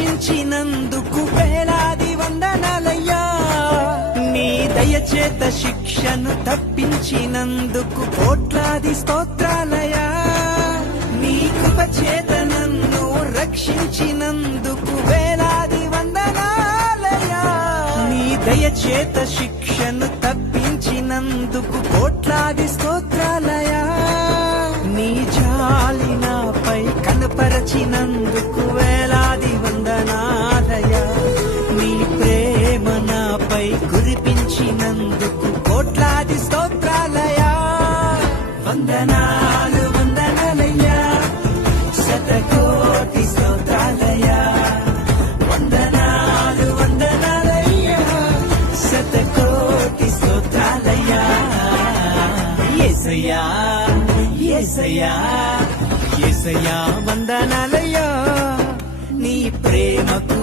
రక్షించినందుకు వేలాది వందనాలయ్యా. నీ దయచేత శిక్షను తప్పించినందుకు కోట్లాది స్తోత్రాలయ్యా. నీ కృప చేత నన్ను రక్షించినందుకు వేలాది వందనాలయ్యా. నీ దయచేత శిక్షను తప్పించినందుకు కోట్లాది స్తోత్రాలయ్యా. నీ జాలి నాపై కనపరచినందుకు వేలాది వందనాలయ్యా. నీ ప్రేమ నాపై కురిపించినందుకు కోట్లాది స్తోత్రాలయ్యా. వందనాలు వందనాలయ్యా, శతకోటి స్తోత్రాలయ్యా. వందనాలు వందనాలయ్యా, శతకోటి స్తోత్రాలయ్యా. యేసయ్యా యేసయ్యా యేసయ్యా వందనాలయ్యా. నీ ప్రేమకు